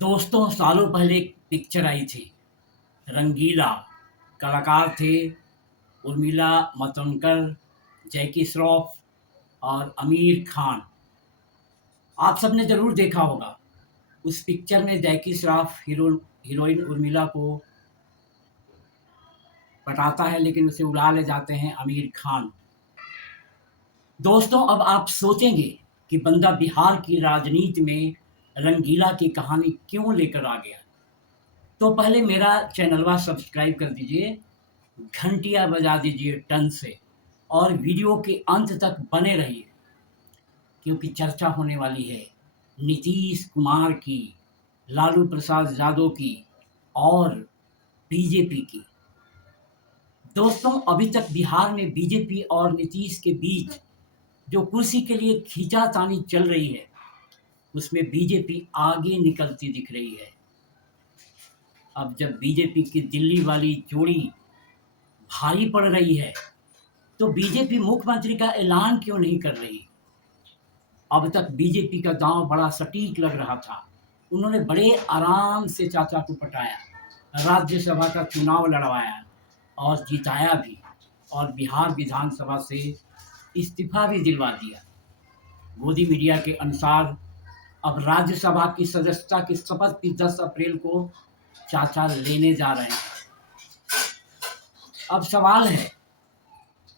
दोस्तों सालों पहले एक पिक्चर आई थी रंगीला। कलाकार थे उर्मिला मातोंडकर, जैकी श्रॉफ और आमिर खान। आप सबने ज़रूर देखा होगा। उस पिक्चर में जैकी श्रॉफ हीरोइन उर्मिला को पटाता है, लेकिन उसे उड़ा ले जाते हैं आमिर खान। दोस्तों अब आप सोचेंगे कि बंदा बिहार की राजनीति में रंगीला की कहानी क्यों लेकर आ गया। तो पहले मेरा चैनलवा सब्सक्राइब कर दीजिए, घंटिया बजा दीजिए टन से और वीडियो के अंत तक बने रहिए, क्योंकि चर्चा होने वाली है नीतीश कुमार की, लालू प्रसाद यादव की और बीजेपी की। दोस्तों अभी तक बिहार में बीजेपी और नीतीश के बीच जो कुर्सी के लिए खींचातानी चल रही है, उसमें बीजेपी आगे निकलती दिख रही है। अब जब बीजेपी की दिल्ली वाली जोड़ी भारी पड़ रही है, तो बीजेपी मुख्यमंत्री का ऐलान क्यों नहीं कर रही। अब तक बीजेपी का दांव बड़ा सटीक लग रहा था। उन्होंने बड़े आराम से चाचा को पटाया, राज्यसभा का चुनाव लड़वाया और जिताया भी, और बिहार विधानसभा से इस्तीफा भी दिलवा दिया। गोदी मीडिया के अनुसार अब राज्यसभा की सदस्यता की शपथ भी 10 अप्रैल को चाचा लेने जा रहे हैं। अब सवाल है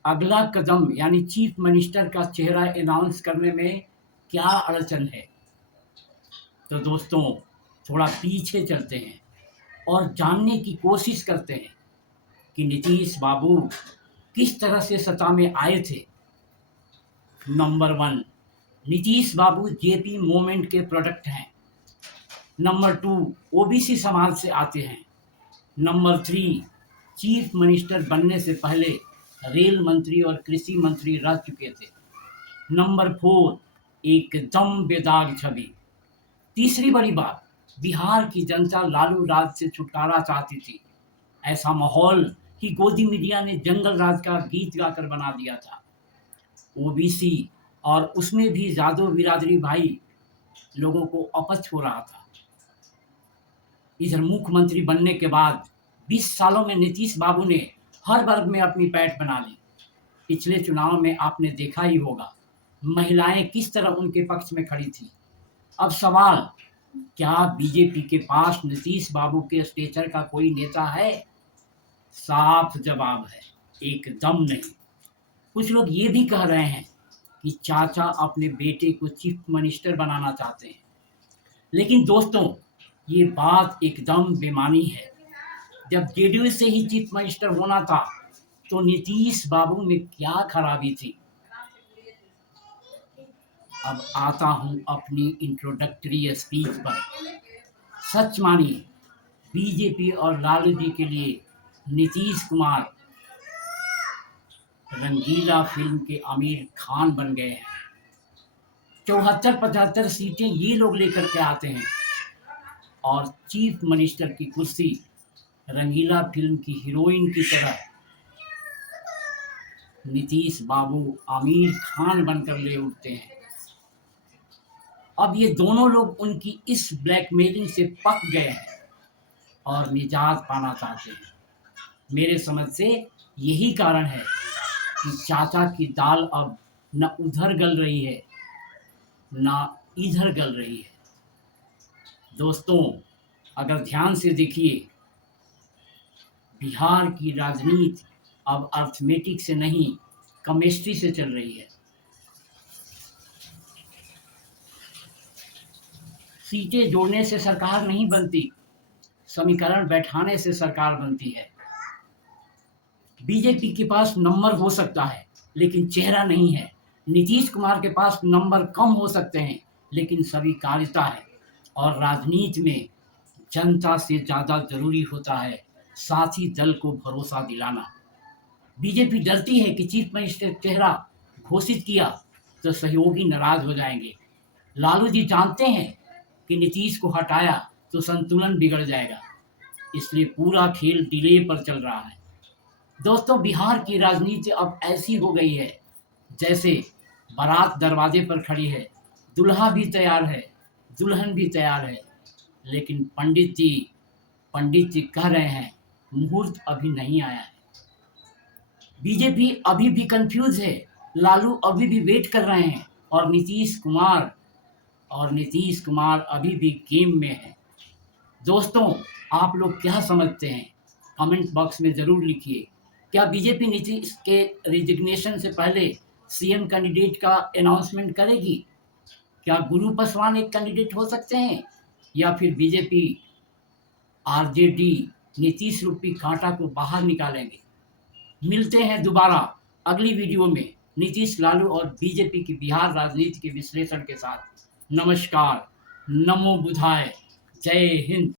अगला कदम यानी चीफ मिनिस्टर का चेहरा अनाउंस करने में क्या अड़चन है। तो दोस्तों थोड़ा पीछे चलते हैं और जानने की कोशिश करते हैं कि नीतीश बाबू किस तरह से सत्ता में आए थे। नंबर 1, नीतीश बाबू जेपी मूवमेंट के प्रोडक्ट हैं। नंबर 2, ओबीसी समाज से आते हैं। नंबर 3, चीफ मिनिस्टर बनने से पहले रेल मंत्री और कृषि मंत्री रह चुके थे। नंबर 4, एकदम बेदाग छवि। तीसरी बड़ी बात, बिहार की जनता लालू राज से छुटकारा चाहती थी। ऐसा माहौल कि गोदी मीडिया ने जंगल राज का गीत गाकर बना दिया था। ओबीसी और उसमें भी यादव बिरादरी भाई लोगों को अपच हो रहा था। इधर मुख्यमंत्री बनने के बाद 20 सालों में नीतीश बाबू ने हर वर्ग में अपनी पैठ बना ली। पिछले चुनाव में आपने देखा ही होगा महिलाएं किस तरह उनके पक्ष में खड़ी थी। अब सवाल, क्या बीजेपी के पास नीतीश बाबू के स्टेचर का कोई नेता है? साफ जवाब है, एकदम नहीं। कुछ लोग ये भी कह रहे हैं कि चाचा अपने बेटे को चीफ मिनिस्टर बनाना चाहते हैं, लेकिन दोस्तों ये बात एकदम बेमानी है। जब जेडीयू से ही चीफ मिनिस्टर होना था तो नीतीश बाबू में क्या खराबी थी। अब आता हूं अपनी इंट्रोडक्टरी स्पीच पर। सच मानिए, बीजेपी और लालू जी के लिए नीतीश कुमार रंगीला फिल्म के आमिर खान बन गए हैं। 74-75 सीटें ये लोग लेकर के आते हैं और चीफ मिनिस्टर की कुर्सी रंगीला फिल्म की हीरोइन की तरह नीतीश बाबू आमिर खान बनकर ले उठते हैं। अब ये दोनों लोग उनकी इस ब्लैकमेलिंग से पक गए हैं और निजात पाना चाहते हैं। मेरे समझ से यही कारण है कि चाचा की दाल अब न उधर गल रही है न इधर गल रही है। दोस्तों अगर ध्यान से देखिए, बिहार की राजनीति अब अर्थमेटिक से नहीं केमिस्ट्री से चल रही है। सीटें जोड़ने से सरकार नहीं बनती, समीकरण बैठाने से सरकार बनती है। बीजेपी के पास नंबर हो सकता है लेकिन चेहरा नहीं है। नीतीश कुमार के पास नंबर कम हो सकते हैं लेकिन स्वीकार्यता है। और राजनीति में जनता से ज़्यादा ज़रूरी होता है साथी दल को भरोसा दिलाना। बीजेपी डरती है कि चीफ मिनिस्टर चेहरा घोषित किया तो सहयोगी नाराज हो जाएंगे। लालू जी जानते हैं कि नीतीश को हटाया तो संतुलन बिगड़ जाएगा, इसलिए पूरा खेल डिले पर चल रहा है। दोस्तों बिहार की राजनीति अब ऐसी हो गई है जैसे बारात दरवाजे पर खड़ी है, दूल्हा भी तैयार है, दुल्हन भी तैयार है, लेकिन पंडित जी कह रहे हैं मुहूर्त अभी नहीं आया है। बीजेपी अभी भी कंफ्यूज है, लालू अभी भी वेट कर रहे हैं और नीतीश कुमार अभी भी गेम में है। दोस्तों, आप लोग क्या समझते हैं? कमेंट बॉक्स में ज़रूर लिखिए। क्या बीजेपी नीतीश के रिजिग्नेशन से पहले सीएम कैंडिडेट का अनाउंसमेंट करेगी? क्या गुरु पासवान एक कैंडिडेट हो सकते हैं या फिर बीजेपी आरजेडी नीतीश रूपी कांटा को बाहर निकालेंगे? मिलते हैं दोबारा अगली वीडियो में नीतीश, लालू और बीजेपी की बिहार राजनीति के विश्लेषण के साथ। नमस्कार, नमो बुधाय, जय हिंद।